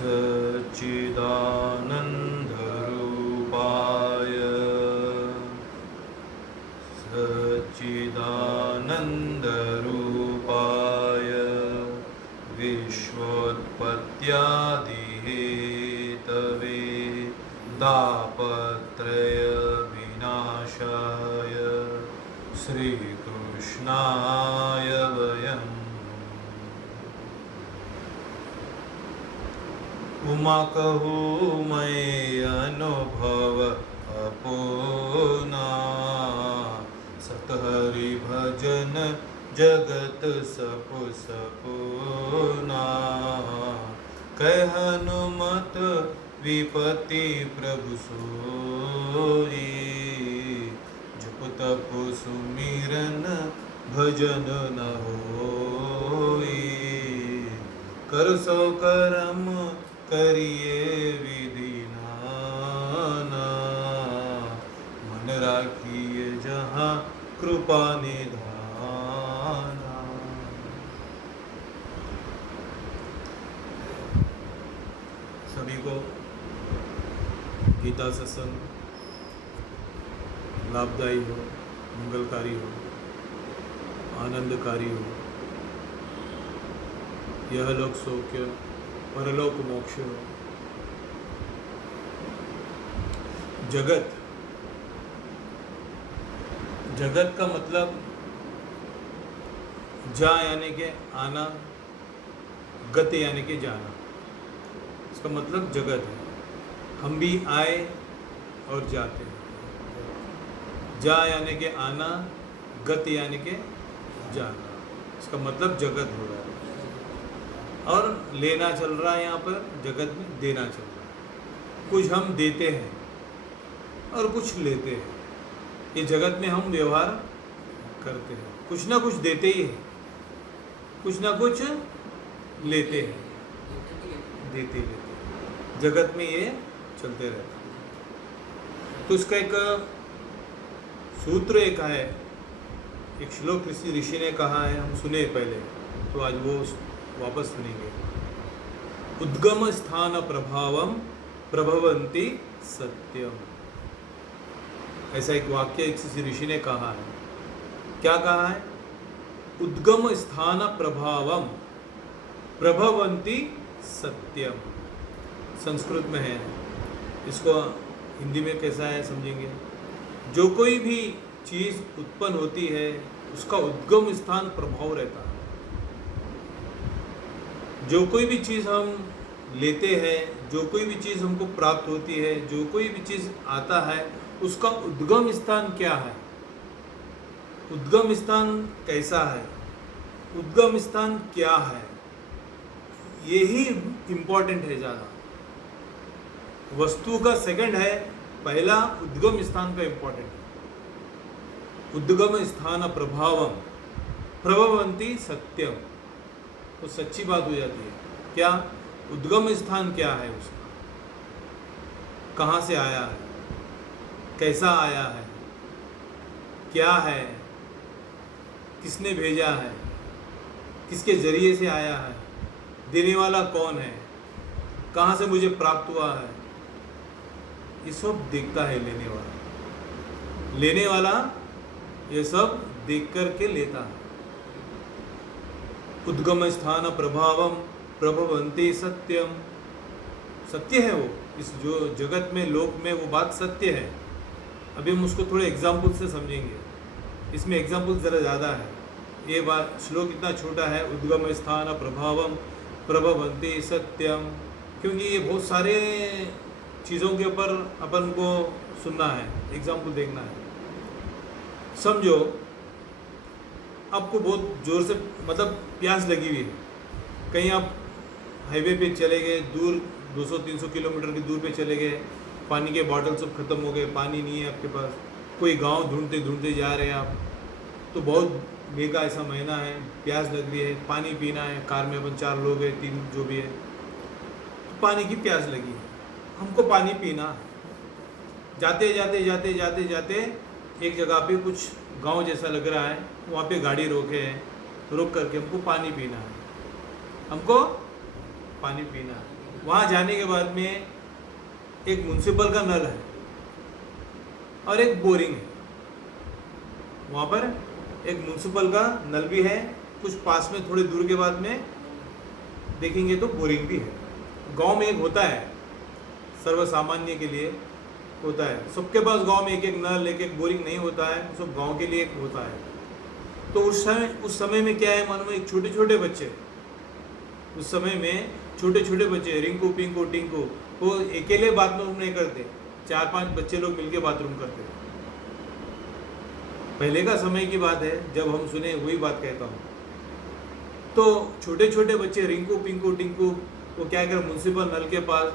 सच्चिदानन्दरूपाय सच्चिदानन्दरूपाय विश्वोत्पत्त्यादिहेतवे तापत्रयविनाशाय श्रीकृष्णाय वयम् उमा कहू मैं अनुभव अपूना सतहरि भजन जगत सपु सपूना कह हनुमत विपति प्रभु सोई जप तप सुमिरन भजन न होई कर सो करम करिए विधि नाना मन राखिए जहाँ कृपा निधाना। सभी को गीता सत्संग लाभदायी हो, मंगलकारी हो, आनंदकारी हो, यह लोक सौख्य परलोक मोक्ष हो। जगत जगत का मतलब जा यानी के आना, गत यानी के जाना, इसका मतलब जगत है। हम भी आए और जाते हैं। जा यानी के आना, गत यानी के जाना, इसका मतलब जगत हो रहा है। और लेना चल रहा है यहाँ पर जगत में, देना चल रहा है। कुछ हम देते हैं और कुछ लेते हैं। ये जगत में हम व्यवहार करते हैं, कुछ ना कुछ देते ही हैं, कुछ ना कुछ लेते हैं, देते लेते जगत में ये चलते रहता है। तो इसका एक सूत्र एक है, एक श्लोक किसी ऋषि ने कहा है, हम सुने पहले, तो आज वो वापस सुनेंगे। उद्गम स्थान प्रभावम प्रभवन्ति सत्यम, ऐसा एक वाक्य किसी ऋषि ने कहा है। क्या कहा है? उद्गम स्थान प्रभावम प्रभवन्ति सत्यम, संस्कृत में है। इसको हिंदी में कैसा है समझेंगे। जो कोई भी चीज़ उत्पन्न होती है उसका उद्गम स्थान प्रभाव रहता है। जो कोई भी चीज़ हम लेते हैं, जो कोई भी चीज़ हमको प्राप्त होती है, जो कोई भी चीज़ आता है, उसका उद्गम स्थान क्या है, उद्गम स्थान कैसा है, उद्गम स्थान क्या है, यही इम्पोर्टेंट है ज़्यादा। वस्तु का सेकंड है, पहला उद्गम स्थान का इम्पोर्टेंट है। उद्गम स्थान प्रभावम प्रभवन्ति सत्यम, तो सच्ची बात हो जाती है। क्या उद्गम स्थान क्या है उसका, कहाँ से आया है, कैसा आया है, क्या है, किसने भेजा है, किसके जरिए से आया है, देने वाला कौन है, कहाँ से मुझे प्राप्त हुआ है, ये सब देखता है लेने वाला। लेने वाला ये सब देख कर के लेता है। उद्गम स्थान प्रभावम प्रभवन्ति सत्यम, सत्य है वो, इस जो जगत में लोक में वो बात सत्य है। अभी हम उसको थोड़े एग्जाम्पल से समझेंगे, इसमें एग्जाम्पल ज़रा ज़्यादा है। ये बात श्लोक इतना छोटा है, उद्गम स्थान प्रभावम प्रभवन्ति सत्यम, क्योंकि ये बहुत सारे चीज़ों के ऊपर अपन को सुनना है, एग्जाम्पल देखना है। समझो आपको बहुत ज़ोर से मतलब प्यास लगी हुई है, कहीं आप हाईवे पे चले गए, दूर 200-300 किलोमीटर की दूर पे चले गए, पानी के बॉटल सब ख़त्म हो गए, पानी नहीं है आपके पास, कोई गांव ढूंढते ढूंढते जा रहे हैं आप, तो बहुत मई का ऐसा महीना है, प्यास लग रही है, पानी पीना है, कार में अपन 4 लोग हैं, 3 जो भी है, तो पानी की प्यास लगी है, हमको पानी पीना है। जाते जाते जाते जाते जाते एक जगह पे कुछ गांव जैसा लग रहा है, वहाँ पे गाड़ी रोके हैं, रोक करके हमको पानी पीना है, हमको पानी पीना है। वहाँ जाने के बाद में एक म्युनिसिपल का नल है और एक बोरिंग है। वहाँ पर एक म्युनिसिपल का नल भी है, कुछ पास में थोड़े दूर के बाद में देखेंगे तो बोरिंग भी है। गांव में एक होता है, सर्वसामान्य के लिए होता है। सबके पास गांव में एक एक नल एक एक बोरिंग नहीं होता है, सब गांव के लिए एक होता है। तो उस समय में क्या है, मानो एक छोटे छोटे बच्चे, उस समय में छोटे छोटे बच्चे रिंकू पिंकू टिंकू वो अकेले बाथरूम नहीं करते, 4-5 बच्चे लोग मिलके बाथरूम करते। पहले का समय की बात है, जब हम सुने वही बात कहता हूँ। तो छोटे छोटे बच्चे रिंकू पिंकू टिंकू वो क्या कर म्युनिसिपल नल के पास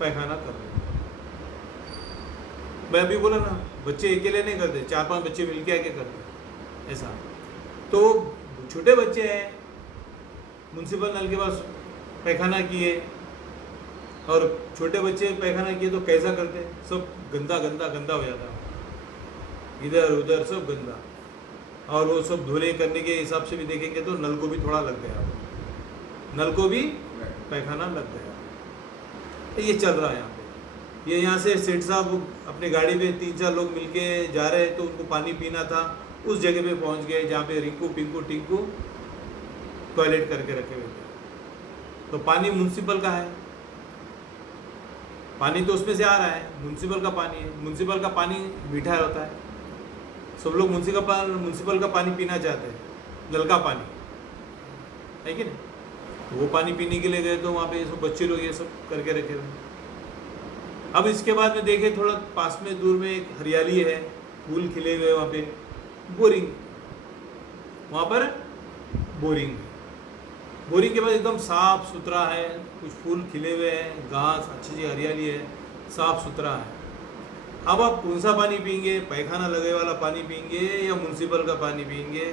पैखाना कर रहे हैं। मैं अभी बोला ना, बच्चे अकेले नहीं करते, 4-5 बच्चे मिलके आके करते ऐसा। तो छोटे बच्चे हैं, म्युनिसिपल नल के पास पैखाना किए, और छोटे बच्चे पैखाना किए तो कैसा करते, सब गंदा गंदा गंदा हो जाता है, इधर उधर सब गंदा। और वो सब धोने करने के हिसाब से भी देखेंगे तो नल को भी थोड़ा लग गया, नल को भी पैखाना लग गया। तो ये चल रहा है यहाँ पे। ये यहाँ से सेठ साहब अपने गाड़ी में 3-4 लोग मिलके जा रहे हैं, तो उनको पानी पीना था, उस जगह पे पहुँच गए जहाँ पे रिंकू पिंकू टिंकू टॉयलेट करके रखे हुए थे। तो पानी म्युनिसिपल का है, पानी तो उसमें से आ रहा है, म्युनिसिपल का पानी है। म्युनिसिपल का पानी मीठा होता है, सब लोग म्युनिसिपल का पानी पीना चाहते हैं, नल का पानी है कि नहीं। तो वो पानी पीने के लिए गए तो वहाँ पे सब बच्चे लोग ये सब करके रखे हुए। अब इसके बाद में देखे थोड़ा पास में दूर में एक हरियाली है, फूल खिले हुए, वहाँ पे बोरिंग, वहाँ पर बोरिंग के बाद एकदम साफ सुथरा है, कुछ फूल खिले हुए हैं, घास अच्छी हरियाली है, साफ सुथरा है। अब आप कौन सा पानी पियेंगे, पैखाना लगे वाला पानी पियेंगे या म्युनिसिपल का पानी पियेंगे,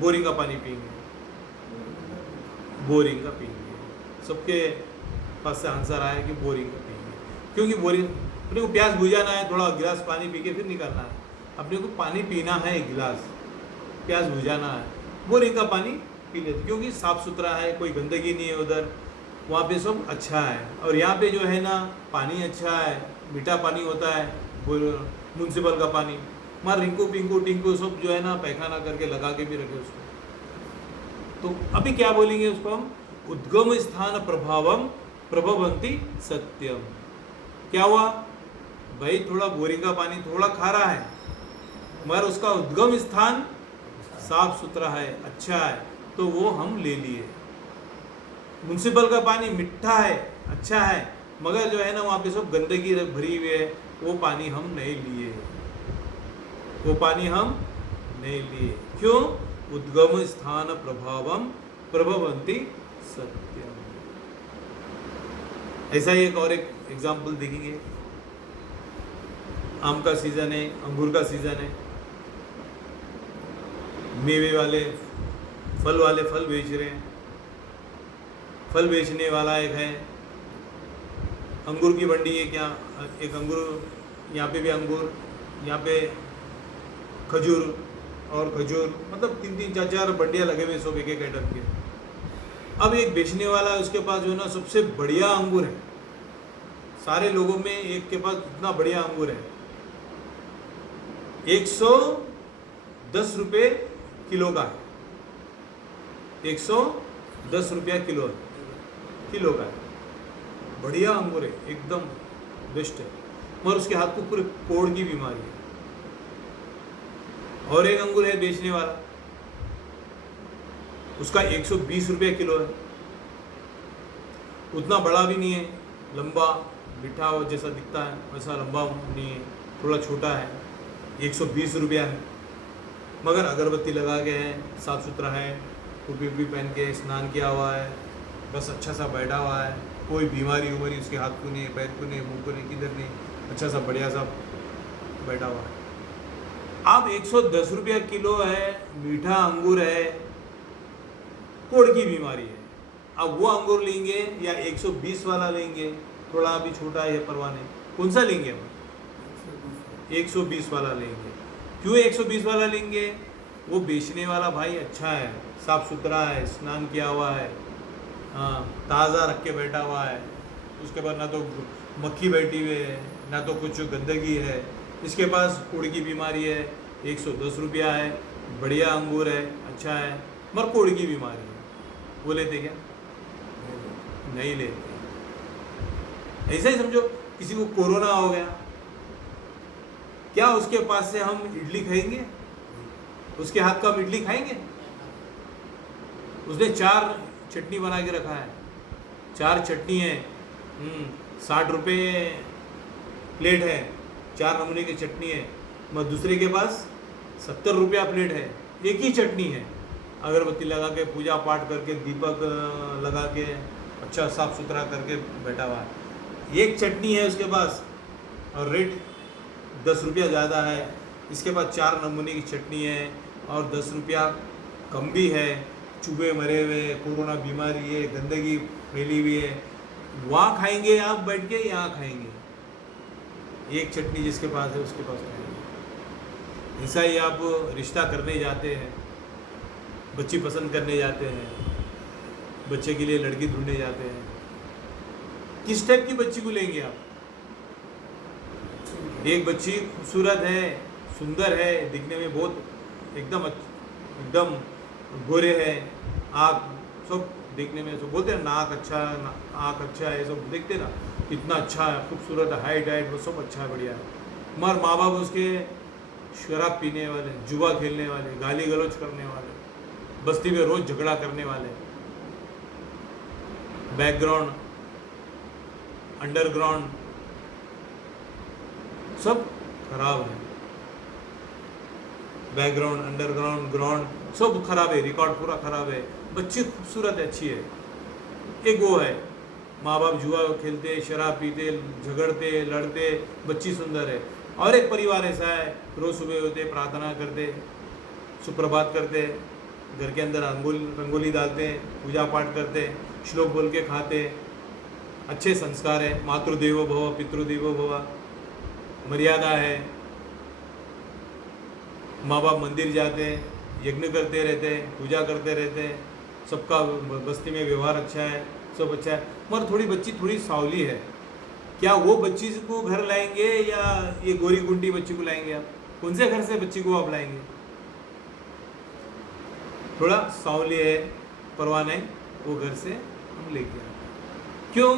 बोरिंग का पानी पियेंगे? बोरिंग का पियेंगे। सबके पास से आंसर आया कि बोरिंग का पियेंगे, क्योंकि बोरिंग अपने को प्यास बुझाना है, थोड़ा गिलास पानी पी के फिर निकलना है। अपने को पानी पीना है, एक गिलास प्यास बुझाना है, बोरिंग का पानी पी लेते, क्योंकि साफ़ सुथरा है, कोई गंदगी नहीं है उधर, वहाँ पे सब अच्छा है। और यहाँ पे जो है ना पानी अच्छा है, मीठा पानी होता है म्युनिसिपल का पानी। मार रिंकू पिंकू टिंकू सब जो है ना पैखाना करके लगा के भी रखे उसको। तो अभी क्या बोलेंगे उसको हम, उद्गम स्थान प्रभावम प्रभवंती सत्यम। क्या हुआ भाई, थोड़ा बोरिंग का पानी थोड़ा खारा है, मगर उसका उद्गम स्थान साफ सुथरा है, अच्छा है, तो वो हम ले लिए। म्युनिसिपल का पानी मीठा है, अच्छा है, मगर जो है ना वहाँ पे सब गंदगी भरी हुई है, वो पानी हम नहीं लिए, वो पानी हम नहीं लिए। क्यों? उद्गम स्थान प्रभावम प्रभवंती सत्यम। ऐसा ही एक और एक एग्जाम्पल देखेंगे। आम का सीजन है, अंगूर का सीजन है, मेवे वाले फल बेच रहे हैं। फल बेचने वाला एक है, अंगूर की मंडी है, क्या एक अंगूर, यहाँ पे भी अंगूर, यहाँ पे खजूर और खजूर, मतलब 3-3 4-4 बंडियाँ लगे हुए सब एक एक आइटम के। अब एक बेचने वाला है, उसके पास जो है ना सबसे बढ़िया अंगूर है, सारे लोगों में एक के पास इतना बढ़िया अंगूर है, 110 रुपये किलो का है, 110 रुपया किलो का है, बढ़िया अंगूर है, एकदम बेस्ट है, मगर उसके हाथ को पूरे कोढ़ की बीमारी है। और एक अंगूर है बेचने वाला, उसका 120 रुपये किलो है, उतना बड़ा भी नहीं है, लंबा मीठा जैसा दिखता है वैसा लंबा नहीं है, थोड़ा छोटा है, 120 रुपया है, मगर अगरबत्ती लगा के है, साफ़ सुथरा है, टोपी भी पहन के स्नान किया हुआ है, बस अच्छा सा बैठा हुआ है, कोई बीमारी उमारी उसके हाथ को नहीं, पैर को नहीं, मुंह को नहीं, किधर नहीं, अच्छा सा बढ़िया सा बैठा हुआ है। अब 110 रुपया किलो है, मीठा अंगूर है, कोढ़ की बीमारी है। अब वो अंगूर लेंगे या 120 वाला लेंगे, थोड़ा भी छोटा है परवाह नहीं, कौन सा लेंगे हम? 120 वाला लेंगे। क्यों 120 वाला लेंगे? वो बेचने वाला भाई अच्छा है, साफ सुथरा है, स्नान किया हुआ है, हाँ, ताज़ा रख के बैठा हुआ है, उसके बाद ना तो मक्खी बैठी हुई है, ना तो कुछ गंदगी है, इसके पास कोड़ की बीमारी है, 110 रुपया है, बढ़िया अंगूर है, अच्छा है, मगर कोड़ की बीमारी है, वो लेते क्या? नहीं लेते। ऐसा ही समझो, किसी को कोरोना हो गया, क्या उसके पास से हम इडली खाएंगे? उसके हाथ का हम इडली खाएंगे? उसने 4 चटनी बना के रखा है, 4 चटनी है, 60 रुपये प्लेट है, 4 नमूने की चटनी है, मगर दूसरे के पास 70 रुपया प्लेट है, एक ही चटनी है, अगरबत्ती लगा के पूजा पाठ करके दीपक लगा के अच्छा साफ सुथरा करके बैठा हुआ है, एक चटनी है उसके पास और रेट 10 रुपया ज़्यादा है, इसके पास 4 नमूने की चटनी है और 10 रुपया कम भी है, चूहे मरे हुए, कोरोना बीमारी है, गंदगी फैली हुई है, वहाँ खाएंगे आप बैठ के, यहाँ खाएंगे, एक चटनी जिसके पास है उसके पास खाएंगे। ऐसा ही आप रिश्ता करने जाते हैं, बच्ची पसंद करने जाते हैं, बच्चे के लिए लड़की ढूंढने जाते हैं, किस टाइप की बच्ची को लेंगे आप? एक बच्ची खूबसूरत है, सुंदर है, दिखने में बहुत एकदम गोरे है, आँख सब देखने में सब बोलते हैं, नाक अच्छा है, आँख अच्छा है, सब देखते ना, इतना अच्छा है, खूबसूरत है, हाइट वो सब अच्छा है, बढ़िया है, मगर माँ बाप उसके शराब पीने वाले, जुआ खेलने वाले, गाली गलौज करने वाले, बस्ती में रोज झगड़ा करने वाले, बैकग्राउंड अंडरग्राउंड सब खराब है, बैकग्राउंड अंडरग्राउंड ग्राउंड सब खराब है, रिकॉर्ड पूरा खराब है, बच्ची खूबसूरत है, अच्छी है, एक वो है, माँ बाप जुआ खेलते, शराब पीते, झगड़ते लड़ते, बच्ची सुंदर है, और एक परिवार ऐसा है, रोज सुबह होते, प्रार्थना करते, सुप्रभात करते, घर के अंदर रंगोली डालते, पूजा पाठ करते, श्लोक बोल के खाते, अच्छे संस्कार है, मातृदेवो भव पितृदेवो भव, मर्यादा है, माँ बाप मंदिर जाते, यज्ञ करते रहते, पूजा करते रहते, सबका बस्ती में व्यवहार अच्छा है, सब अच्छा है, मगर थोड़ी बच्ची थोड़ी सावली है, क्या वो बच्ची को घर लाएंगे या ये गोरी गुंडी बच्ची को लाएंगे आप? कौन से घर से बच्ची को आप लाएंगे? थोड़ा सावली है, परवाह नहीं, वो घर से हम लेके आते। क्यों?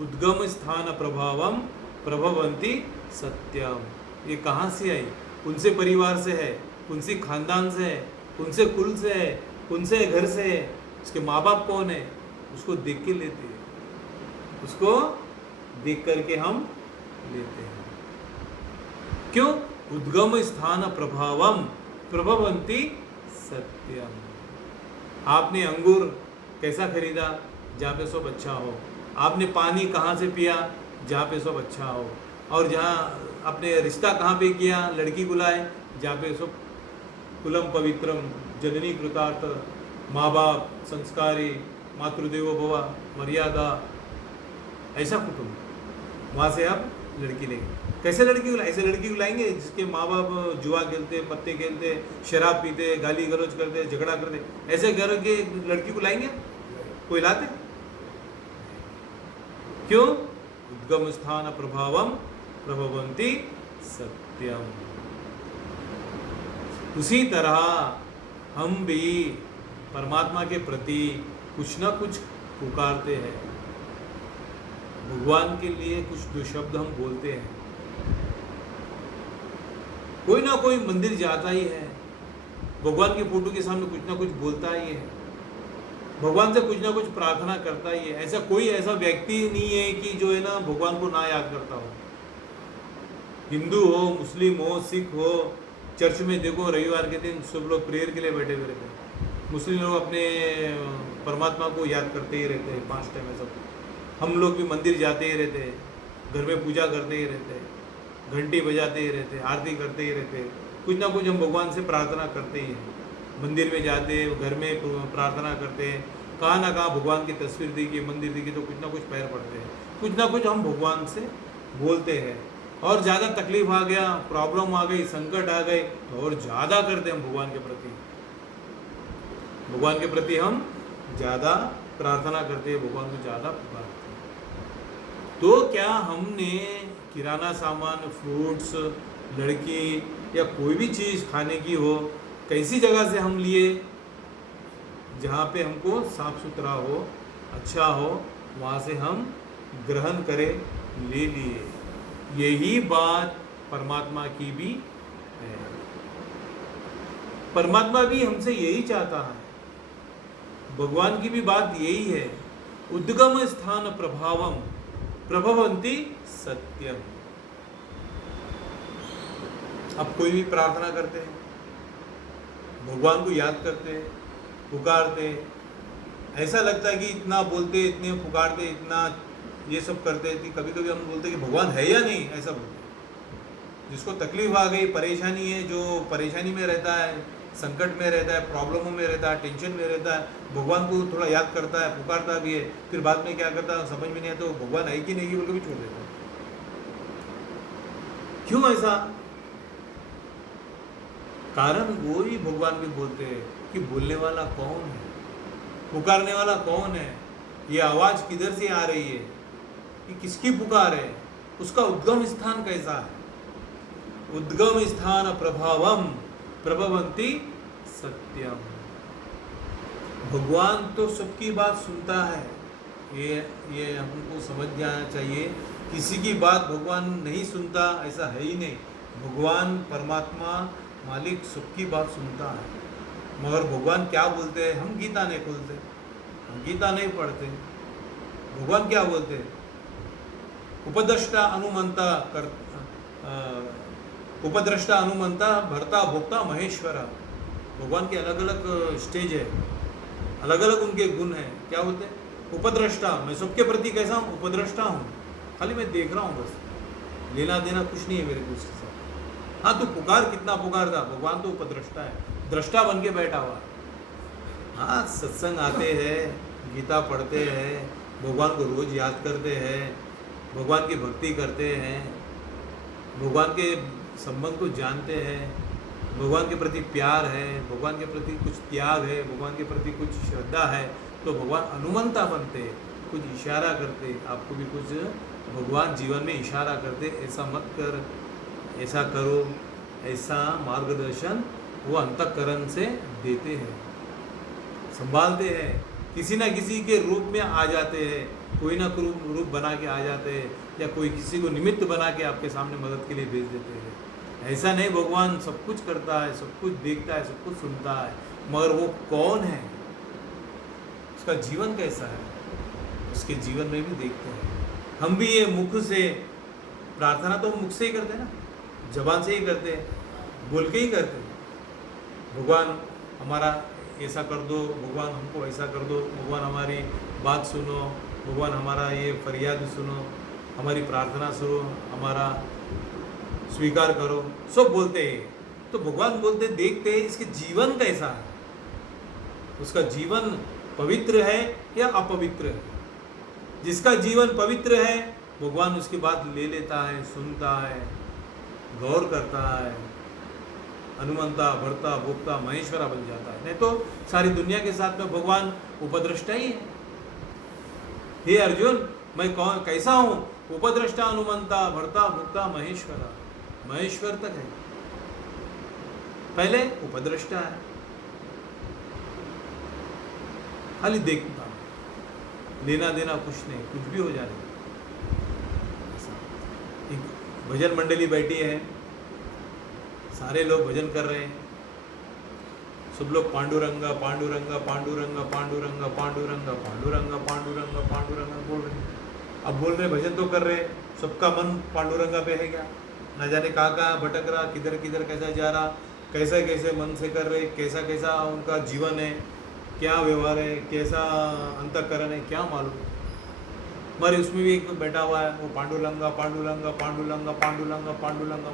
उद्गम स्थान प्रभावम प्रभवंती सत्यम, ये कहाँ से आई? उनसे परिवार से है, उनसे खानदान से है, उनसे कुल से है, उनसे घर से है, उसके माँ बाप कौन है, उसको देख के लेते हैं, उसको देख करके हम लेते हैं। क्यों? उद्गम स्थान प्रभावम प्रभवंती सत्यम। आपने अंगूर कैसा खरीदा? जहाँ पे सब अच्छा हो। आपने पानी कहाँ से पिया? जहाँ पे सब अच्छा हो। और जहाँ आपने रिश्ता कहाँ पे किया, लड़की बुलाए, जहाँ पे सब कुलम पवित्रम, जननी कृतार्थ, माँ बाप संस्कारी, मातृदेवो भव, मर्यादा, ऐसा कुटुंब, वहाँ से आप लड़की लेंगे। कैसे लड़की को? ऐसे लड़की को लाएंगे जिसके माँ बाप जुआ खेलते, पत्ते खेलते, शराब पीते, गाली गलौज करते, झगड़ा करते, ऐसे घर के लड़की को लाएंगे? कोई लाते? क्यों? उद्गम स्थान प्रभावम प्रभवंती सत्यम। उसी तरह हम भी परमात्मा के प्रति कुछ ना कुछ पुकारते हैं, भगवान के लिए कुछ दो शब्द हम बोलते हैं। कोई ना कोई मंदिर जाता ही है, भगवान की फोटो के सामने कुछ ना कुछ बोलता ही है, भगवान से कुछ ना कुछ प्रार्थना करता ही है। ऐसा कोई ऐसा व्यक्ति नहीं है कि जो है ना भगवान को ना याद करता हो। हिंदू हो, मुस्लिम हो, सिख हो, चर्च में देखो रविवार के दिन सब लोग प्रेयर के लिए बैठे हुए रहते हैं। मुस्लिम लोग अपने परमात्मा को याद करते ही रहते हैं 5 टाइम ऐसा। हम लोग भी मंदिर जाते ही रहते हैं, घर में पूजा करते ही रहते हैं, घंटी बजाते ही रहते हैं, आरती करते ही रहते हैं, कुछ ना कुछ हम भगवान से प्रार्थना करते ही हैं। मंदिर में जाते हैं, घर में प्रार्थना करते हैं, कहाँ ना कहाँ भगवान की तस्वीर दिखी, मंदिर दिखी तो कुछ ना कुछ पैर पड़ते हैं, कुछ ना कुछ हम भगवान से बोलते हैं। और ज़्यादा तकलीफ आ गया, प्रॉब्लम आ गई, संकट आ गए तो और ज़्यादा करते हम भगवान के प्रति, भगवान के प्रति हम ज़्यादा प्रार्थना करते हैं, भगवान को ज़्यादा पुकारते हैं। तो क्या हमने किराना सामान, फ्रूट्स, लड़की या कोई भी चीज़ खाने की हो, कैसी जगह से हम लिए, जहाँ पे हमको साफ सुथरा हो, अच्छा हो, वहाँ से हम ग्रहण करें, ले लिए। यही बात परमात्मा की भी है। परमात्मा भी हमसे यही चाहता है, भगवान की भी बात यही है। उद्गम स्थान प्रभावम प्रभवंती सत्यम। अब कोई भी प्रार्थना करते हैं, भगवान को याद करते हैं, पुकारते हैं, ऐसा लगता है कि इतना बोलते, इतने पुकारते, इतना ये सब करते हैं कि कभी कभी हम बोलते हैं कि भगवान है या नहीं, ऐसा बोलते हैं। जिसको तकलीफ आ गई, परेशानी है, जो परेशानी में रहता है, संकट में रहता है, प्रॉब्लमों में रहता है, टेंशन में रहता है, भगवान को थोड़ा याद करता है, पुकारता भी है, फिर बाद में क्या करता है समझ में नहीं आता, तो भगवान है कि नहीं बोल के भी छोड़ देता है। क्यों ऐसा? कारण वो ही भगवान भी बोलते हैं कि बोलने वाला कौन है, पुकारने वाला कौन है, ये आवाज किधर से आ रही है, कि किसकी पुकार है, उसका उद्गम स्थान कैसा है। उद्गम स्थान प्रभावम प्रभवंती सत्यम। भगवान तो सबकी बात सुनता है, ये हमको समझ जाना चाहिए। किसी की बात भगवान नहीं सुनता ऐसा है ही नहीं। भगवान परमात्मा मालिक सबकी बात सुनता है। मगर भगवान क्या बोलते हैं, हम गीता नहीं खोलते, हम गीता नहीं पढ़ते। भगवान क्या बोलते हैं, उपद्रष्टा अनुमंता कर उपद्रष्टा अनुमंता भर्ता भोक्ता महेश्वरा। भगवान के अलग अलग स्टेज है, अलग अलग उनके गुण हैं। क्या बोलते हैं, उपद्रष्टा, मैं सबके प्रति कैसा हूँ, उपद्रष्टा हूँ, खाली मैं देख रहा हूँ, बस लेना देना कुछ नहीं है मेरे को उसके साथ। हाँ, तू पुकार, कितना पुकारता, भगवान तो उपद्रष्टा है, दृष्टा बन के बैठा हुआ। हाँ, सत्संग आते हैं, गीता पढ़ते हैं, भगवान को रोज याद करते हैं, भगवान की भक्ति करते हैं, भगवान के संबंध को जानते हैं, भगवान के प्रति प्यार है, भगवान के प्रति कुछ त्याग है, भगवान के प्रति कुछ श्रद्धा है, तो भगवान अनुमंता बनते, कुछ इशारा करते, आपको भी कुछ भगवान जीवन में इशारा करते, ऐसा मत कर, ऐसा करो, ऐसा मार्गदर्शन वो अंतःकरण से देते हैं, संभालते हैं। किसी ना किसी के रूप में आ जाते हैं, कोई ना कोई रूप बना के आ जाते हैं, या कोई किसी को निमित्त बना के आपके सामने मदद के लिए भेज देते हैं। ऐसा नहीं, भगवान सब कुछ करता है, सब कुछ देखता है, सब कुछ सुनता है, मगर वो कौन है, उसका जीवन कैसा है, उसके जीवन में भी देखते हैं। हम भी ये मुख से प्रार्थना तो मुख से ही करते हैं ना, जबान से ही करते हैं, बोल के ही करते हैं, भगवान हमारा ऐसा कर दो, भगवान हमको ऐसा कर दो, भगवान हमारी बात सुनो, भगवान हमारा ये फरियाद सुनो, हमारी प्रार्थना सुनो, हमारा स्वीकार करो, सब बोलते हैं। तो भगवान बोलते, देखते हैं इसके जीवन कैसा है, उसका जीवन पवित्र है या अपवित्र है। जिसका जीवन पवित्र है, भगवान उसकी बात ले लेता है, सुनता है, गौर करता है, अनुमंता भरता भोक्ता महेश्वरा बन जाता है। नहीं तो सारी दुनिया के साथ में भगवान उपद्रष्टा ही है। हे अर्जुन, मैं कौन कैसा हूँ, उपद्रष्टा अनुमंता भरता भोक्ता महेश्वरा, महेश्वर तक है, पहले उपद्रष्टा है, खाली देखता, लेना देना कुछ नहीं, कुछ भी हो जाए। एक भजन मंडली बैठी है, सारे लोग भजन कर रहे हैं, सब लोग पांडुरंगा पांडुरंगा पांडुरंगा पांडुरंगा पांडुरंगा पांडुरंगा पांडुरंगा पांडुरंगा बोल रहे हैं। अब बोल रहे, भजन तो कर रहे, सबका मन पांडुरंगा पे है क्या, ना जाने कहाँ भटक रहा, किधर किधर कैसा जा रहा, कैसे कैसे मन से कर रहे, कैसा कैसा उनका जीवन है, क्या व्यवहार है, कैसा अंतःकरण है, क्या मालूम। मगर उसमें भी एक बैठा हुआ है, वो पांडुरंगा पांडुरंगा पांडुरंगा पांडुरंगा पांडुरंगा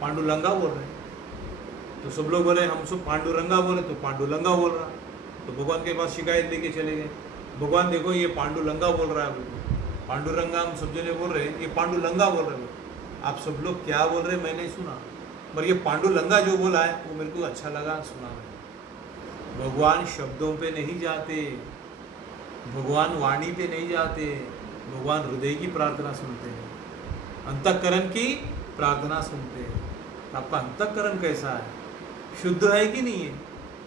पांडुरंगा बोल रहे। तो सब लोग बोले हम सब पांडुरंगा बोले, तो पांडुरंगा बोल रहा। तो भगवान के पास शिकायत लेके चले गए, भगवान देखो ये पांडुरंगा बोल रहा है, पांडुरंगा हम सब जने बोल रहे हैं, ये पांडुरंगा बोल रहे हैं। आप सब लोग क्या बोल रहे हैं मैं नहीं सुना, पर ये पांडुरंगा जो बोला है वो मेरे को अच्छा लगा, सुना। भगवान शब्दों पे नहीं जाते, भगवान वाणी पे नहीं जाते, भगवान हृदय की प्रार्थना सुनते हैं, अंतःकरण की प्रार्थना सुनते हैं। आपका अंतःकरण कैसा है? शुद्ध है कि नहीं है?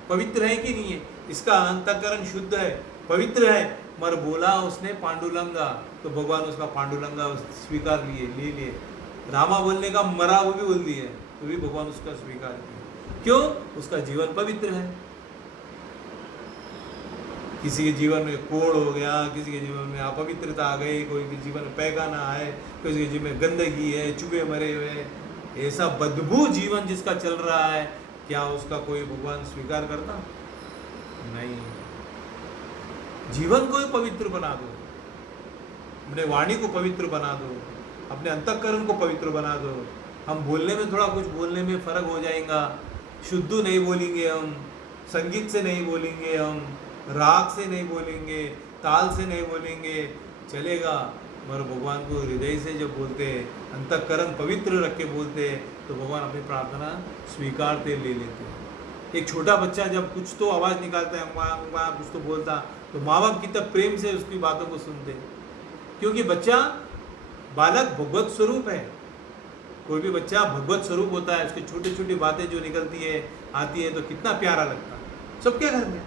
पवित्र है कि नहीं है? इसका अंतःकरण शुद्ध है, पवित्र है, मगर बोला उसने पांडुलंगा, तो भगवान उसका पांडुलंगा स्वीकार लिए। रामा बोलने का मरा वो भी बोल दिया, तो भी भगवान उसका स्वीकार किया। क्यों? उसका जीवन पवित्र है। किसी के जीवन में कोढ़ हो गया, किसी के जीवन में अपवित्रता आ गई, कोई के जीवन में पैखाना है, किसी के जीवन में गंदगी है, चूहे मरे हुए, ऐसा बदबू जीवन जिसका चल रहा है, क्या उसका कोई भगवान स्वीकार करता? नहीं। जीवन को ही पवित्र बना दो, अपने वाणी को पवित्र बना दो, अपने अंतःकरण को पवित्र बना दो। हम बोलने में थोड़ा कुछ बोलने में फर्क हो जाएगा, शुद्ध नहीं बोलेंगे हम, संगीत से नहीं बोलेंगे हम, राग से नहीं बोलेंगे, ताल से नहीं बोलेंगे, चलेगा, मगर भगवान को हृदय से जब बोलते हैं, अंतःकरण पवित्र रख के बोलते हैं, तो भगवान अपनी प्रार्थना स्वीकारते ले लेते हैं। एक छोटा बच्चा जब कुछ तो आवाज़ निकालता है, वहाँ कुछ तो बोलता, तो माँ बाप कितना प्रेम से उसकी बातों को सुनते, क्योंकि बच्चा बालक भगवत स्वरूप है। कोई भी बच्चा भगवत स्वरूप होता है, उसकी छोटी छोटी बातें जो निकलती है आती है तो कितना प्यारा लगता है। सबके घर में,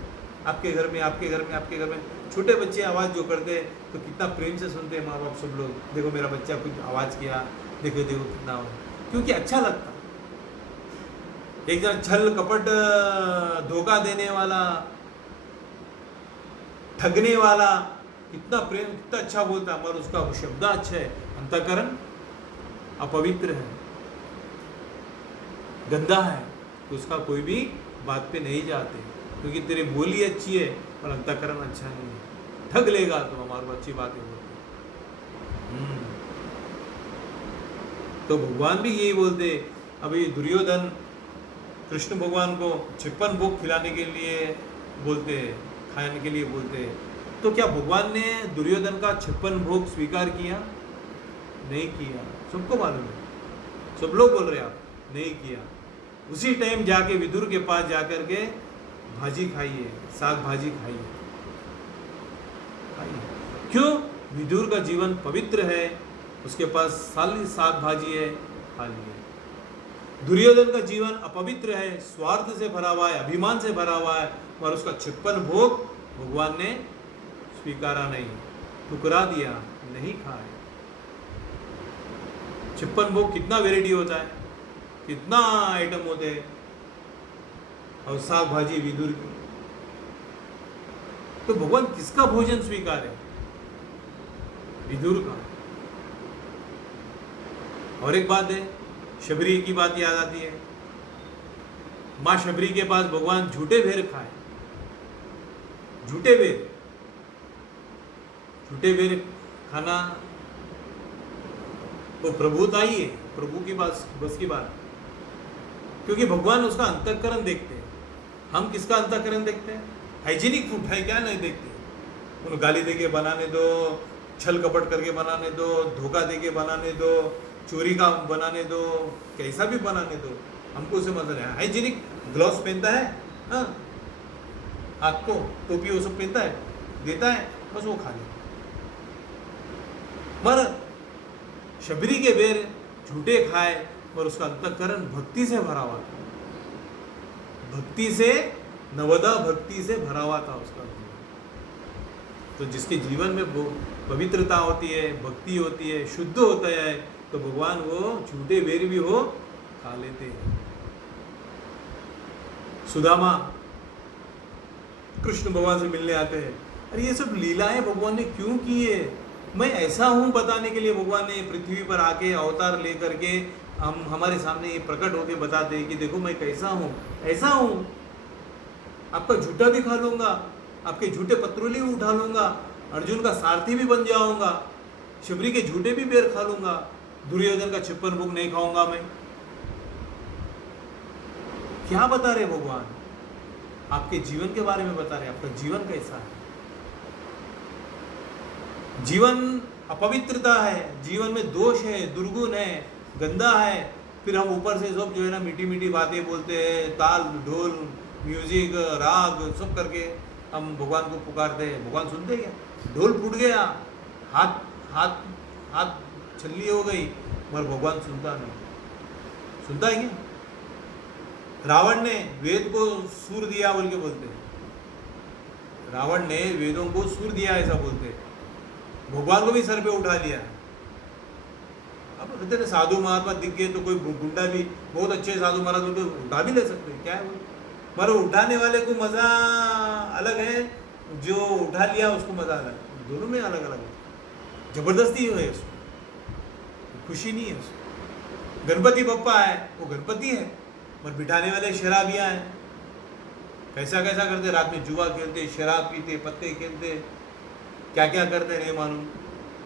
आपके घर में, आपके घर में, आपके घर में छोटे बच्चे आवाज़ जो करते हैं तो कितना प्रेम से सुनते हैं माँ बाप सब लोग। देखो मेरा बच्चा कुछ आवाज़ किया, देखो देखो कितना, क्योंकि अच्छा लगता। एक जन छल कपट धोखा देने वाला, ठगने वाला कितना प्रेम, कितना अच्छा बोलता, मगर उसका शब्द अच्छा है, अंतःकरण अपवित्र है, गंदा है, तो उसका कोई भी बात पे नहीं जाते, क्योंकि तेरी बोली अच्छी है पर अंतःकरण अच्छा नहीं है। ठग लेगा तो हमारी अच्छी बातें होती। तो भगवान भी यही बोलते। अभी दुर्योधन कृष्ण भगवान को 56 भोग खिलाने के लिए बोलते, खाने के लिए बोलते, तो क्या भगवान ने दुर्योधन का 56 भोग स्वीकार किया? नहीं किया। सबको मालूम है, सब लोग बोल रहे आप, नहीं किया। उसी टाइम जाके विदुर के पास जाकर के भाजी खाइए, साग भाजी खाइए। क्यों? विदुर का जीवन पवित्र है, उसके पास सारी साग भाजी है, खा लिए। दुर्योधन का जीवन अपवित्र है, स्वार्थ से भरा हुआ है, अभिमान से भरा हुआ है, और उसका 56 भोग भगवान ने स्वीकारा नहीं, ठुकरा दिया, नहीं खाए। 56 भोग कितना वेराइटी होता है, कितना आइटम होते हैं, और साग भाजी विदुर की। तो भगवान किसका भोजन स्वीकार है? विदुर का। और एक बात है, शबरी की बात याद आती है। मां शबरी के पास भगवान झूठे भेर खाए, झूठे भेर, झूठे भेर खाना तो प्रभुता ही है, प्रभु की बात, बस की बात, क्योंकि भगवान उसका अंतःकरण देखते हैं। हम किसका अंतःकरण देखते हैं? हाइजीनिक फूड है क्या नहीं देखते। उन्हें गाली देके बनाने दो, छल कपट करके बनाने दो, धोखा देके बनाने दो, चोरी का बनाने दो, कैसा भी बनाने दो, हमको उसे मतलब है। हाइजीनिक ग्लव्स पहनता है, हाँ, हाथ को टोपी वो सब पहनता है, देता है, बस वो खा ले। मगर शबरी के बेर झूठे खाए, और उसका अंतःकरण भक्ति से भरा हुआ था, भक्ति से, नवदा भक्ति से भरा हुआ था उसका जीवन। तो जिसके जीवन में वो पवित्रता होती है, भक्ति होती है, शुद्ध होता है, तो भगवान वो झूठे बेर भी हो खा लेते हैं। सुदामा कृष्ण भगवान से मिलने आते हैं, अरे ये सब लीलाएं भगवान ने क्यों की है? मैं ऐसा हूँ बताने के लिए भगवान ने पृथ्वी पर आके अवतार ले करके हम हमारे सामने ये प्रकट होके बताते हैं कि देखो मैं कैसा हूँ, ऐसा हूँ। आपका झूठा भी खा लूँगा, आपके झूठे पत्रोली भी उठा लूँगा, अर्जुन का सारथी भी बन जाऊँगा, शबरी के झूठे भी बेर खा लूँगा, दुर्योधन का 56 भोग नहीं खाऊंगा मैं। क्या बता रहे भगवान? आपके जीवन के बारे में बता रहे, आपका जीवन कैसा है। जीवन अपवित्रता है, जीवन में दोष है, दुर्गुण है, गंदा है, फिर हम ऊपर से सब जो है ना मीठी मीठी बातें बोलते हैं, ताल ढोल म्यूजिक राग सब करके हम भगवान को पुकारते हैं, भगवान सुनते क्या? ढोल फूट गया, हाथ हाथ हाथ छल्ली हो गई, मगर भगवान सुनता नहीं। सुनता है क्या? रावण ने वेद को सूर दिया बोल के बोलते हैं, रावण ने वेदों को सूर दिया ऐसा बोलते हैं, भगवान को भी सर पे उठा लिया। अब कहते हैं साधु महात्मा दिख गए तो कोई गुंडा भी बहुत अच्छे साधु महाराज उनको उठा भी ले सकते हैं, क्या है वो? मगर उठाने वाले को मजा अलग है, जो उठा लिया उसको मजा अलग है, दोनों में अलग अलग है। जबरदस्ती है उसको, खुशी नहीं है उसको। गणपति बप्पा है, वो गणपति है, मगर बिठाने वाले शराबियाँ हैं, कैसा कैसा करते, रात में जुआ खेलते, शराब पीते, पत्ते खेलते, क्या क्या करते नहीं मालूम,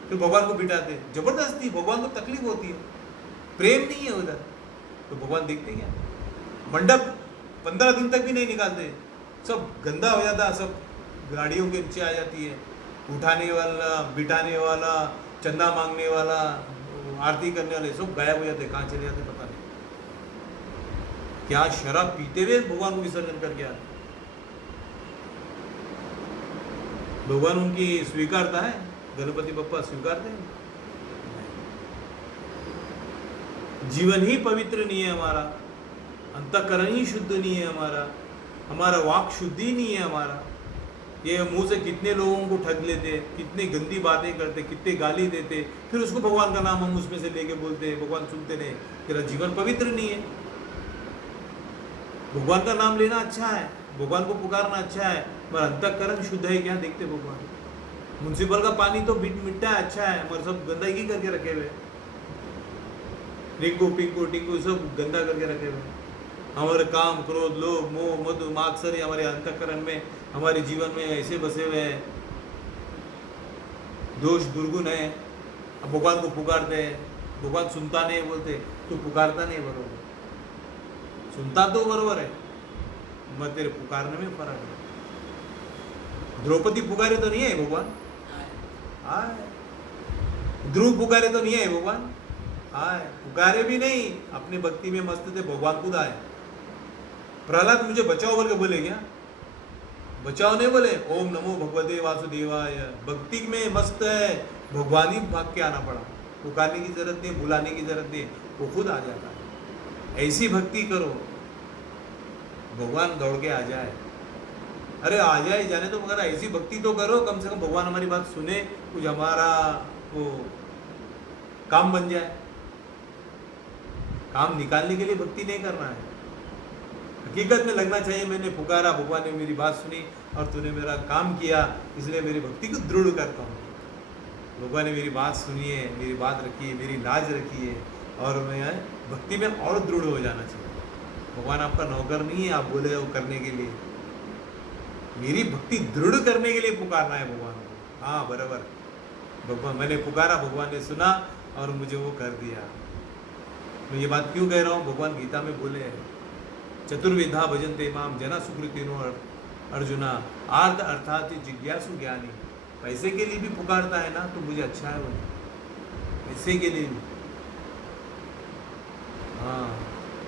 फिर भगवान को बिठाते जबरदस्ती। भगवान को तकलीफ होती है, प्रेम नहीं है उधर, तो भगवान देखते क्या? मंडप 15 दिन तक भी नहीं निकालते, सब गंदा हो जाता, सब गाड़ियों के नीचे आ जाती है, उठाने वाला, बिठाने वाला, चंदा मांगने वाला, आरती करने वाले सब गायब हो जाते, कहाँ चले जाते पता नहीं। क्या शराब पीते हुए भगवान को विसर्जन करके आते? भगवान उनकी स्वीकारता है? गणपति बप्पा स्वीकारते हैं? जीवन ही पवित्र नहीं है हमारा, अंतःकरण ही शुद्ध नहीं है हमारा वाक शुद्धि नहीं है हमारा। ये मुंह से कितने लोगों को ठग लेते, कितनी गंदी बातें करते, कितने गाली देते, फिर उसको भगवान का नाम हम उसमें से लेके बोलते हैं, भगवान सुनते नहीं। तेरा जीवन पवित्र नहीं है। भगवान का नाम लेना अच्छा है, भगवान को पुकारना अच्छा है, पर अंतःकरण शुद्ध है क्या देखते भगवान? म्युनिसिपल का पानी तो मिट्टा है, अच्छा है, मगर सब गंदगी करके रखे हुए, रिंकू पिंकू टिंकू सब गंदा करके रखे हुए। हमारे काम, क्रोध, लोभ, मोह, मधु, मात्सर्य हमारे अंतःकरण में, हमारे जीवन में ऐसे बसे हुए हैं, दोष दुर्गुण है। अब भगवान को पुकारते हैं, भगवान सुनता नहीं बोलते, तू पुकारता नहीं बरोबर, सुनता तो बरोबर है, मगर तेरे पुकारने में फर्क है। द्रौपदी पुकारे तो नहीं है भगवान, आए। ध्रुव पुकारे तो नहीं है भगवान, आए। पुकारे भी नहीं, अपनी भक्ति में मस्त थे, भगवान खुद आए। प्रहलाद मुझे बचाओ बोल के बोले क्या? बचाओ नहीं बोले, ओम नमो भगवते वासुदेवाय, भक्ति में मस्त है, भगवान ही भाग के आना पड़ा, पुकारने की जरूरत नहीं, बुलाने की जरूरत नहीं, वो खुद आ जाता है। ऐसी भक्ति करो, भगवान दौड़ के आ जाए। अरे आ जाए जाने तो, मगर ऐसी भक्ति तो करो, कम से कम भगवान हमारी बात सुने, कुछ हमारा वो काम बन जाए। काम निकालने के लिए भक्ति नहीं करना है, हकीकत में लगना चाहिए मैंने पुकारा, भगवान ने मेरी बात सुनी और तूने मेरा काम किया, इसलिए मेरी भक्ति को दृढ़ करता हूँ। भगवान ने मेरी बात सुनी है, मेरी बात रखी है, मेरी लाज रखी है, और मैं भक्ति में और दृढ़ हो जाना चाहिए। भगवान आपका नौकर नहीं है, आप बोले वो करने के लिए, मेरी भक्ति दृढ़ करने के लिए पुकारना है भगवान को। हाँ बराबर, भगवान मैंने पुकारा, भगवान ने सुना और मुझे वो कर दिया। मैं ये बात क्यों कह रहा हूँ? भगवान गीता में बोले हैं, चतुर्विधा भजन्ते माम जना सुकृतिनो अर्जुना आर्थ अर्थात जिज्ञासु ज्ञानी। पैसे के लिए भी पुकारता है ना तो मुझे अच्छा है वो, पैसे के लिए भी, हाँ,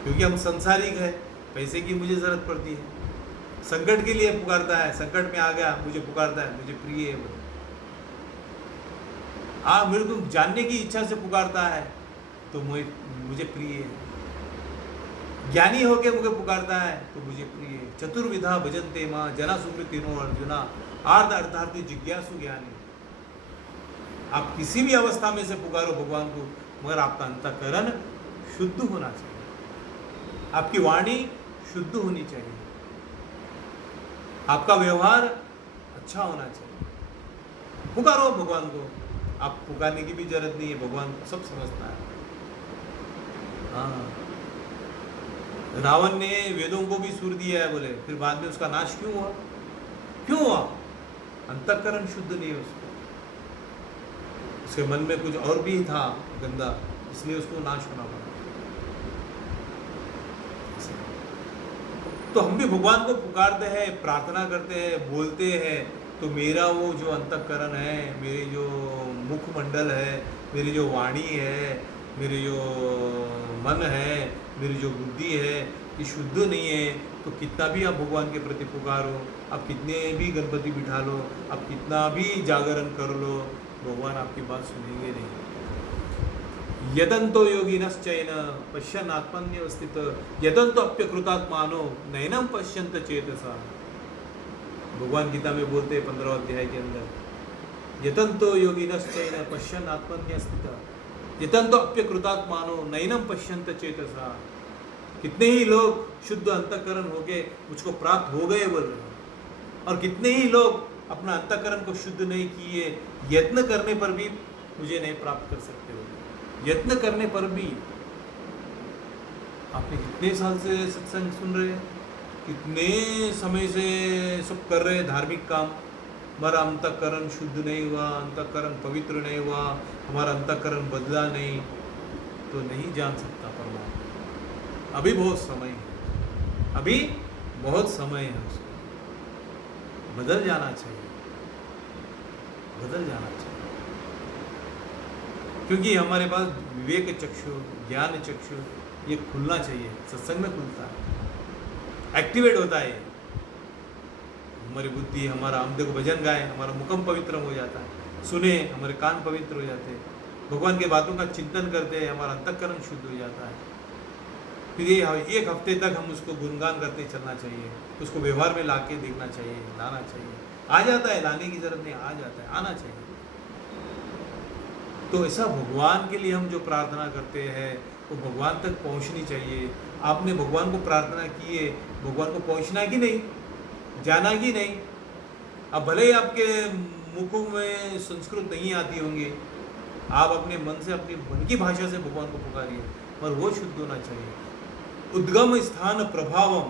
क्योंकि हम संसारिक है, पैसे की मुझे जरूरत पड़ती है। संकट के लिए पुकारता है, संकट में आ गया मुझे पुकारता है, मुझे प्रिय है वो। हाँ, मेरे को जानने की इच्छा से पुकारता है तो मुझे प्रिय है। ज्ञानी होके मुझे पुकारता है तो मुझे प्रिय है। चतुर्विधा भजन्ते मां जना सुकृतिनो अर्जुना आर्थ अर्थार्थी जिज्ञासु ज्ञानी। आप किसी भी अवस्था में से पुकारो भगवान को, मगर आपका अंतःकरण शुद्ध होना चाहिए, आपकी वाणी शुद्ध होनी चाहिए, आपका व्यवहार अच्छा होना चाहिए। पुकारो भगवान को, आप पुकारने की भी जरूरत नहीं है, भगवान सब समझता है। हाँ, रावण ने वेदों को भी सूर दिया है बोले, फिर बाद में उसका नाश क्यों हुआ? क्यों हुआ? अंतःकरण शुद्ध नहीं है उसका, उसके मन में कुछ और भी था गंदा, इसलिए उसको नाश होना पड़ा। तो हम भी भगवान को पुकारते हैं, प्रार्थना करते हैं, बोलते हैं, तो मेरा वो जो अंतःकरण है, मेरी जो मुखमंडल है, मेरी जो वाणी है, मेरी जो मन है, मेरी जो बुद्धि है, कि शुद्ध नहीं है तो कितना भी आप भगवान के प्रति पुकारो, आप कितने भी गणपति बिठा लो, आप कितना भी जागरण कर लो, भगवान आपकी बात सुनेंगे नहीं। यदंतो योगिनश्चैन पश्यन् आत्मन्यवस्थित यदंतो अप्यकृतात्मानो नैनम पश्यन्त चेतसा। भगवान गीता में बोलते हैं 15 अध्याय के अंदर, यतंतो योगिनश्चैन पश्यन् आत्मन्यस्थित यतंतो अप्यकृतात्मानो नैनम पश्यन्त चेतसा। कितने ही लोग शुद्ध अंतःकरण होके मुझको प्राप्त हो गए बोल रहे, और कितने ही लोग अपना अंतःकरण को शुद्ध नहीं किए, यत्न करने पर भी मुझे नहीं प्राप्त कर सकते हो। यत्न करने पर भी आपने कितने साल से सत्संग सुन रहे हैं, कितने समय से सब कर रहे हैं धार्मिक काम, हमारा अंतःकरण शुद्ध नहीं हुआ, अंतःकरण पवित्र नहीं हुआ, हमारा अंतःकरण बदला नहीं, तो नहीं जान सकता परमात्मा। अभी बहुत समय है, अभी बहुत समय है, उसको बदल जाना चाहिए, बदल जाना चाहिए। क्योंकि हमारे पास विवेक चक्षु, ज्ञान चक्षु ये खुलना चाहिए, सत्संग में खुलता है, एक्टिवेट होता है हमारी बुद्धि, हमारा, हम देखो भजन गाए हमारा मुखम पवित्र हो जाता है, सुने हमारे कान पवित्र हो जाते हैं, भगवान के बातों का चिंतन करते हैं हमारा अंतःकरण शुद्ध हो जाता है। फिर ये एक हफ्ते तक हम उसको गुणगान करते चलना चाहिए, उसको व्यवहार में लाके देखना चाहिए, लाना चाहिए। आ जाता है, लाने की जरूरत नहीं, आ जाता है, आना चाहिए। तो ऐसा भगवान के लिए हम जो प्रार्थना करते हैं वो भगवान तक पहुंचनी चाहिए। आपने भगवान को प्रार्थना की है, भगवान को पहुंचना कि नहीं, जाना कि नहीं। अब भले ही आपके मुखों में संस्कृत नहीं आती होंगी, आप अपने मन से, अपनी मन की भाषा से भगवान को पुकारिए, पर वो शुद्ध होना चाहिए। उद्गम स्थान प्रभावम,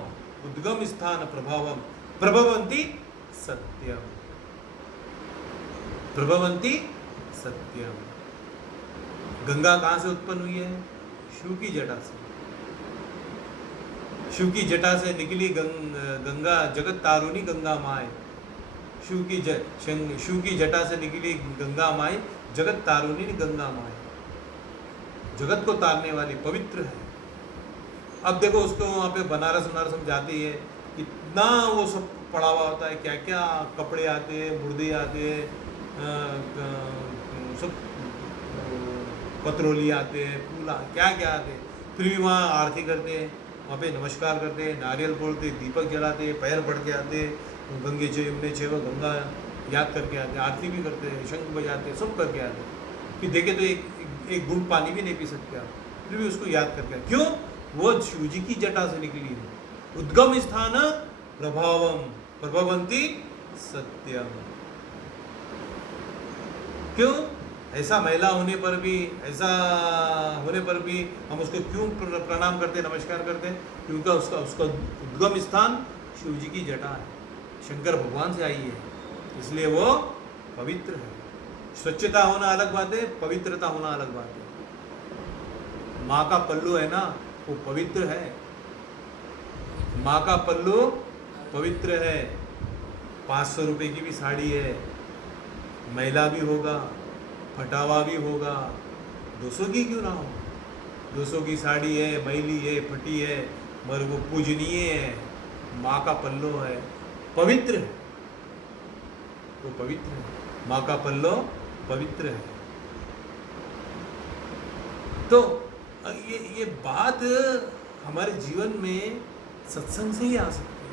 उद्गम स्थान प्रभावम प्रभवंती सत्यम, प्रभवंती सत्यम। गंगा कहाँ से उत्पन्न हुई है? शिव की जटा से। शिव की जटा से निकली गंगा जगत तारुणी गंगा माए। शिव की जटा से निकली गंगा माए, जगत तारुणी गंगा माए, जगत को तारने वाली पवित्र है। अब देखो उसको वहाँ पे बनारस हम जाती है, कितना वो सब पड़ा हुआ होता है, क्या क्या कपड़े आते हैं, मुर्दे आते हैं, सब पत्रोली आते हैं, फूल क्या क्या आते हैं, फिर भी वहाँ आरती करते हैं, वहाँ पे नमस्कार करते हैं, नारियल फोड़ते, दीपक जलाते हैं, पैर पड़ के आते हैं, गंगे चे यमुने चे वो गंगा याद करके आते हैं, आरती भी करते हैं, शंख बजाते हैं, सब करके आते हैं। फिर देखे तो एक घूंट पानी भी नहीं पी सकते आप, फिर भी उसको याद करके आते। क्यों? वो शिव जी की जटा से निकली है। उद्गम स्थान प्रभावम प्रभवंती सत्यम। क्यों? ऐसा महिला होने पर भी, ऐसा होने पर भी हम उसको क्यों प्रणाम करते, नमस्कार करते हैं? क्योंकि उसका उद्गम स्थान शिव जी की जटा है, शंकर भगवान से आई है, इसलिए वो पवित्र है। स्वच्छता होना अलग बात है, पवित्रता होना अलग बात है। माँ का पल्लू है ना, वो पवित्र है, माँ का पल्लू पवित्र है। 500 रुपये की भी साड़ी है, मैला भी होगा, फटावा भी होगा, 200 की क्यों ना हो, 200 की साड़ी है, मैली है, फटी है, मगर वो पूजनीय है, माँ का पल्लो है, पवित्र है, वो पवित्र है, माँ का पल्लो पवित्र है। तो ये बात हमारे जीवन में सत्संग से ही आ सकती है।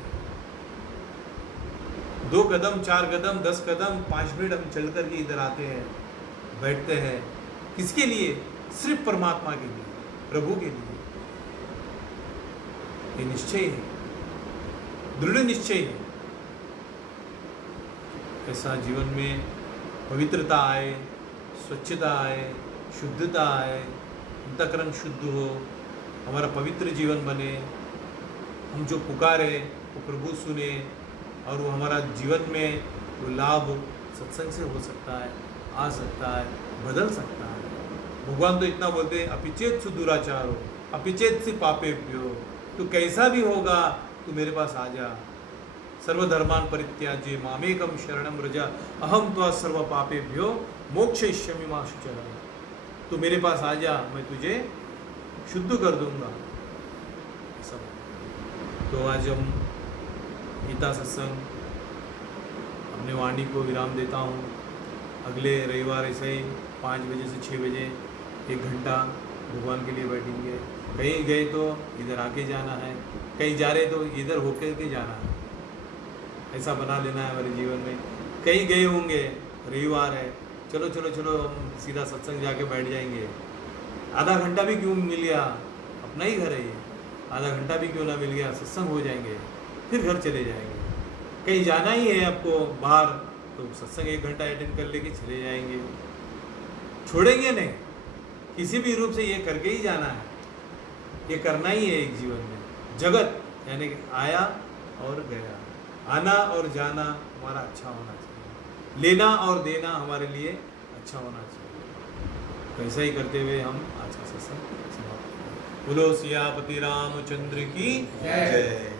2 कदम, 4 कदम, 10 कदम, 5 मिनट हम चल कर के इधर आते हैं, बैठते हैं, किसके लिए? सिर्फ परमात्मा के लिए, प्रभु के लिए। ये निश्चय है, दृढ़ निश्चय है। ऐसा जीवन में पवित्रता आए, स्वच्छता आए, शुद्धता आए, अंतःकरण शुद्ध हो, हमारा पवित्र जीवन बने, हम जो पुकारे वो प्रभु सुने, और वो हमारा जीवन में वो लाभ सत्संग से हो सकता है, आ सकता है, बदल सकता है। भगवान तो इतना बोलते हैं, अपिचेत सु दुराचारो अपिचेत से पापेभ्यो, तो कैसा भी होगा तू मेरे पास आ जा। सर्वधर्मान परित्याज्य मामेकम शरणम व्रज अहम त्वा सर्व पापेभ्यो मोक्षयिष्यामि मा शुचः। तू मेरे पास आ जा, मैं तुझे शुद्ध कर दूंगा। सब तो आज हम गीता सत्संग अपने वाणी को विराम देता हूँ। अगले रविवार ऐसे ही 5 बजे से 6 बजे 1 घंटा भगवान के लिए बैठेंगे। कहीं गए तो इधर आके जाना है, कहीं जा रहे तो इधर होकर के जाना है। ऐसा बना लेना है हमारे जीवन में। कहीं गए होंगे, रविवार है, चलो चलो चलो हम सीधा सत्संग जाके बैठ जाएंगे। आधा घंटा भी क्यों मिल गया, अपना ही घर है ये, आधा घंटा भी क्यों ना मिल गया, सत्संग हो जाएंगे, फिर घर चले जाएंगे। कहीं जाना ही है आपको बाहर, तो सत्संग 1 घंटा अटेंड कर लेके चले जाएंगे। छोड़ेंगे नहीं, किसी भी रूप से ये करके ही जाना है, ये करना ही है एक जीवन में। जगत यानी कि आया और गया, आना और जाना हमारा अच्छा होना चाहिए, लेना और देना हमारे लिए अच्छा होना चाहिए। तो ऐसा ही करते हुए हम आज का सत्संग समाप्त करें। बोलो सियापति रामचंद्र की जय।